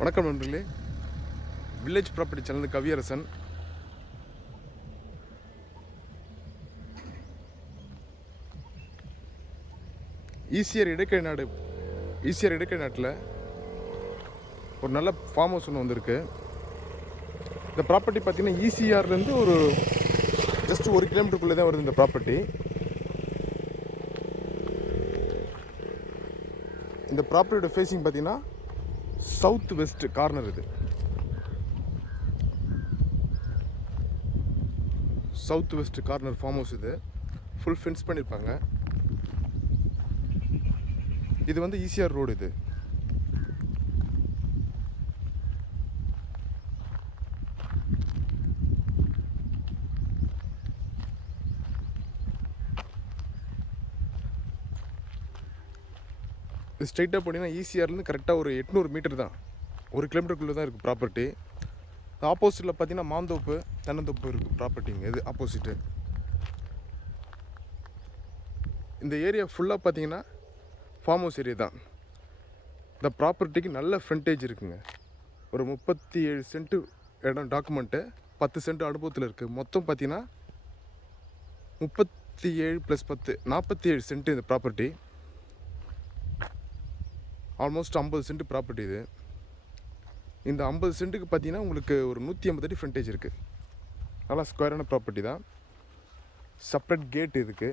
வணக்கம் நண்பர்களே. Village property channel Kaviyarasan. ECR இடைக்கை நாட்டில் ஒரு நல்ல ஃபார்ம் ஹவுஸ் ஒன்று வந்திருக்கு. இந்த ப்ராப்பர்ட்டி பார்த்தீங்கன்னா ECRலேருந்து ஒரு ஜஸ்ட் 1 கிலோமீட்டருக்குள்ளே தான் வருது இந்த ப்ராப்பர்ட்டி. இந்த ப்ராப்பர்ட்டியோட ஃபேஸிங் பார்த்தீங்கன்னா சவுத் வெஸ்ட் கார்னர். இது south west corner farm house. இது ஃபுல் ஃபென்ஸ் பண்ணியிருப்பாங்க. இது வந்து ECR ரோடு. இது ஸ்ட்ரைட்டாக போனீங்கன்னா ECRலேருந்து கரெக்டாக ஒரு 800 மீட்டர் தான், 1 கிலோமீட்டருக்குள்ளே தான் இருக்குது ப்ராப்பர்ட்டி. ஆப்போசிட்டில் பார்த்தீங்கன்னா மாந்தோப்பு, தென்னந்தோப்பு இருக்குது ப்ராப்பர்ட்டிங்க. இது ஆப்போசிட்டு. இந்த ஏரியா ஃபுல்லாக பார்த்தீங்கன்னா ஃபார்ம் ஹவுஸ் ஏரியா தான். இந்த ப்ராப்பர்ட்டிக்கு நல்ல ஃப்ரண்டேஜ் இருக்குங்க. ஒரு 37 சென்ட்டு இடம் டாக்குமெண்ட்டு, 10 சென்ட் அனுபவத்தில் இருக்குது. மொத்தம் பார்த்தீங்கன்னா 37 + 10 47 சென்ட்டு இந்த ப்ராப்பர்ட்டி. ஆல்மோஸ்ட் 50 சென்ட் ப்ராப்பர்ட்டி இது. இந்த 50 சென்ட்டுக்கு பார்த்தீங்கன்னா உங்களுக்கு ஒரு 150 அடி ஃப்ரண்டேஜ் இருக்குது. நல்லா ஸ்கொயரான ப்ராப்பர்ட்டி தான். செப்பரேட் கேட் இதுக்கு.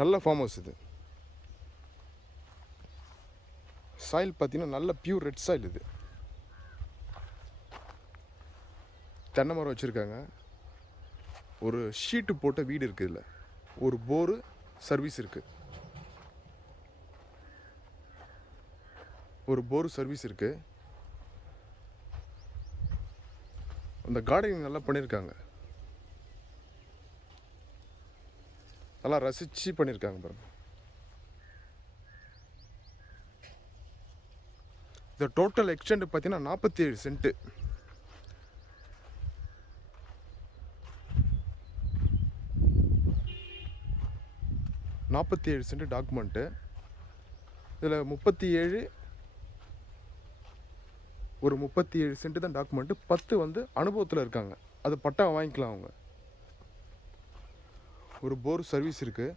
நல்ல ஃபார்ம் ஹவுஸ் இது. சாயில் பார்த்தீங்கன்னா நல்ல பியூர் ரெட் சாயில். இது தென்னை மரம் வச்சுருக்காங்க. ஒரு ஷீட்டு போட்ட வீடு இருக்குது. இதில் ஒரு போரு சர்வீஸ் இருக்குது. அந்த கார்டனிங் நல்லா பண்ணியிருக்காங்க. நல்லா ரசித்து பண்ணியிருக்காங்க பாருங்க. இந்த டோட்டல் எக்ஸ்டெண்ட் பார்த்தீங்கன்னா 47 சென்ட்டு. டாக்குமெண்ட்டு. இதில் 37 சென்ட் தான் டாக்குமெண்ட்டு. 10 வந்து அனுபவத்தில் இருக்காங்க. அது பட்டா வாங்கிக்கலாம் அவங்க. ஒரு போர் சர்வீஸ் இருக்குது.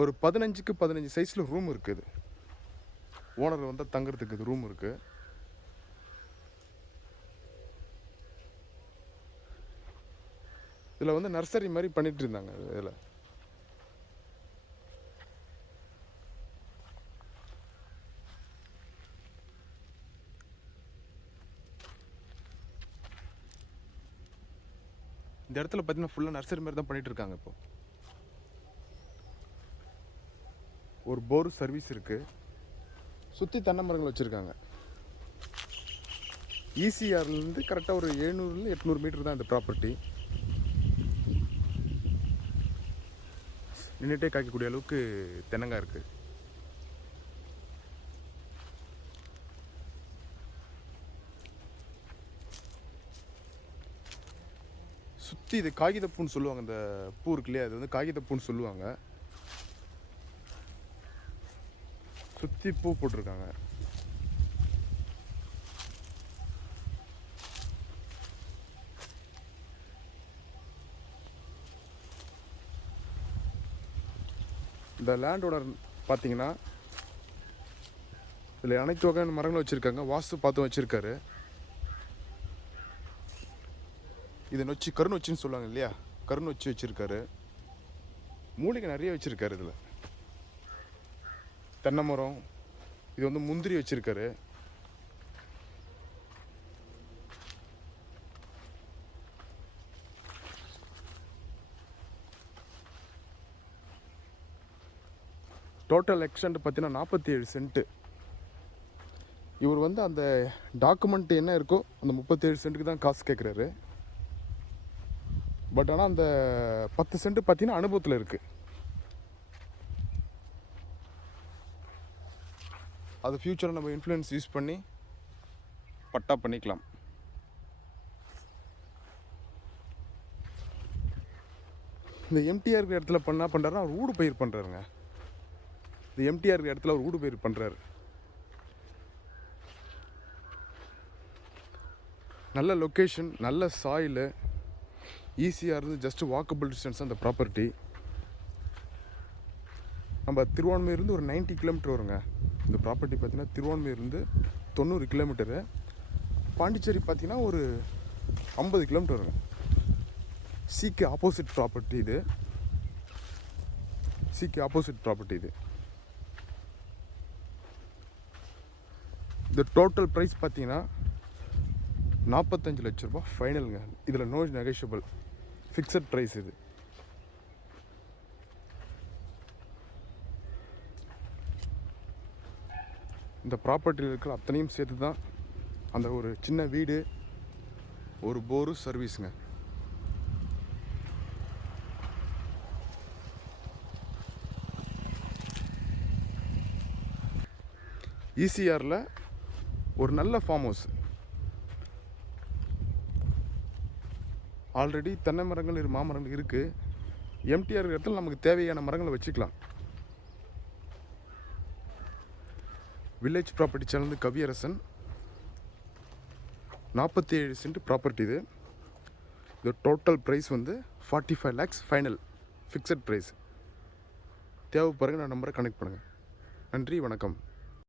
ஒரு 15க்கு 15 சைஸில் ரூம் இருக்குது. ஓனர் வந்தால் தங்குறதுக்கு இது ரூம் இருக்குது. இதில் வந்து நர்சரி மாதிரி பண்ணிகிட்டு இருந்தாங்க. இதில் இந்த இடத்துல பார்த்தீங்கன்னா ஃபுல்லாக நர்சரி மாதிரி தான் பண்ணிகிட்டு இருக்காங்க. இப்போ ஒரு போர் சர்வீஸ் இருக்குது. சுற்றி தென்னை மரங்கள் வச்சுருக்காங்க. ECRலேருந்து கரெக்டாக ஒரு 700 800 மீட்டர் தான் இந்த ப்ராப்பர்ட்டி. நின்றுட்டே காய்க்கக்கூடிய அளவுக்கு தென்னங்காய் இருக்குது. சுற்றி இது காகிதப்பூன்னு சொல்லுவாங்க. இந்த பூ இருக்கு இல்லையா, அது வந்து காகிதப்பூன்னு சொல்லுவாங்க. சுற்றி பூ போட்டிருக்காங்க. இந்த லேண்ட் ஓனர் பார்த்தீங்கன்னா இதில் அனைத்து வகையான மரங்களும் வச்சுருக்காங்க. வாஸ்து பார்த்தும் வச்சுருக்காரு. இது நொச்சி, கருநொச்சின்னு சொல்லுவாங்க இல்லையா, கருநொச்சி வச்சுருக்காரு. மூலிகை நிறைய வச்சுருக்காரு. இதில் தென்னை மரம், இது வந்து முந்திரி வச்சுருக்காரு. டோட்டல் எக்ஸ்டெண்ட் பார்த்தீங்கன்னா 47 சென்ட்டு. இவர் வந்து அந்த டாக்குமெண்ட் என்ன இருக்கோ அந்த 37 சென்ட்டுக்கு தான் காசு கேட்குறாரு. பட் ஆனால் அந்த 10 சென்ட் பார்த்தீங்கன்னா அனுபவத்தில் இருக்குது. அது ஃப்யூச்சரில் நம்ம இன்ஃப்ளூயன்ஸ் யூஸ் பண்ணி பட்டா பண்ணிக்கலாம். இந்த எம்டிஆர் இருக்கிற இடத்துல பண்ணா பண்ணுறாருன்னா அவர் ஊடு பயிர் பண்ணுறாருங்க. இந்த எம்டிஆர் இருக்கிற இடத்துல ஒரு வீடு பேர் பண்ணுறாரு. நல்ல லொக்கேஷன், நல்ல சாயில், ஈஸியாக இருந்து ஜஸ்ட் வாக்கபிள் டிஸ்டன்ஸ் அந்த ப்ராப்பர்ட்டி. நம்ம திருவான்மையிலேருந்து ஒரு 90 கிலோமீட்டர் வருங்க. இந்த ப்ராப்பர்ட்டி பார்த்திங்கன்னா திருவான்மையிலேருந்து 90 கிலோமீட்டரு. பாண்டிச்சேரி பார்த்திங்கன்னா ஒரு 50 கிலோமீட்டர் வருங்க. சிக்கு ஆப்போசிட் ப்ராப்பர்ட்டி இது. சிக்கு ஆப்போசிட் ப்ராப்பர்ட்டி இது. இந்த டோட்டல் ப்ரைஸ் பார்த்தீங்கன்னா 45 லட்ச ரூபா ஃபைனலுங்க. இதில் நோ நெகோஷியபிள், ஃபிக்ஸட் ப்ரைஸ் இது. இந்த ப்ராப்பர்ட்டியில் இருக்கிற அத்தனையும் சேர்த்து தான் அந்த ஒரு சின்ன வீடு, ஒரு போரு, சர்வீஸுங்க. ECRல ஒரு நல்ல ஃபார்ம் ஹவுஸ். ஆல்ரெடி தென்னை மரங்கள், மாமரங்கள் இருக்குது. எம்டிஆர் இடத்துல நமக்கு தேவையான மரங்களை வச்சுக்கலாம். Village property channel Kaviyarasan. 47 cent property இது. இது டோட்டல் ப்ரைஸ் வந்து 45 lakhs ஃபைனல், ஃபிக்ஸட் ப்ரைஸ். தேவைப்படுங்க, நான் நம்பரை கனெக்ட் பண்ணுங்கள். நன்றி, வணக்கம்.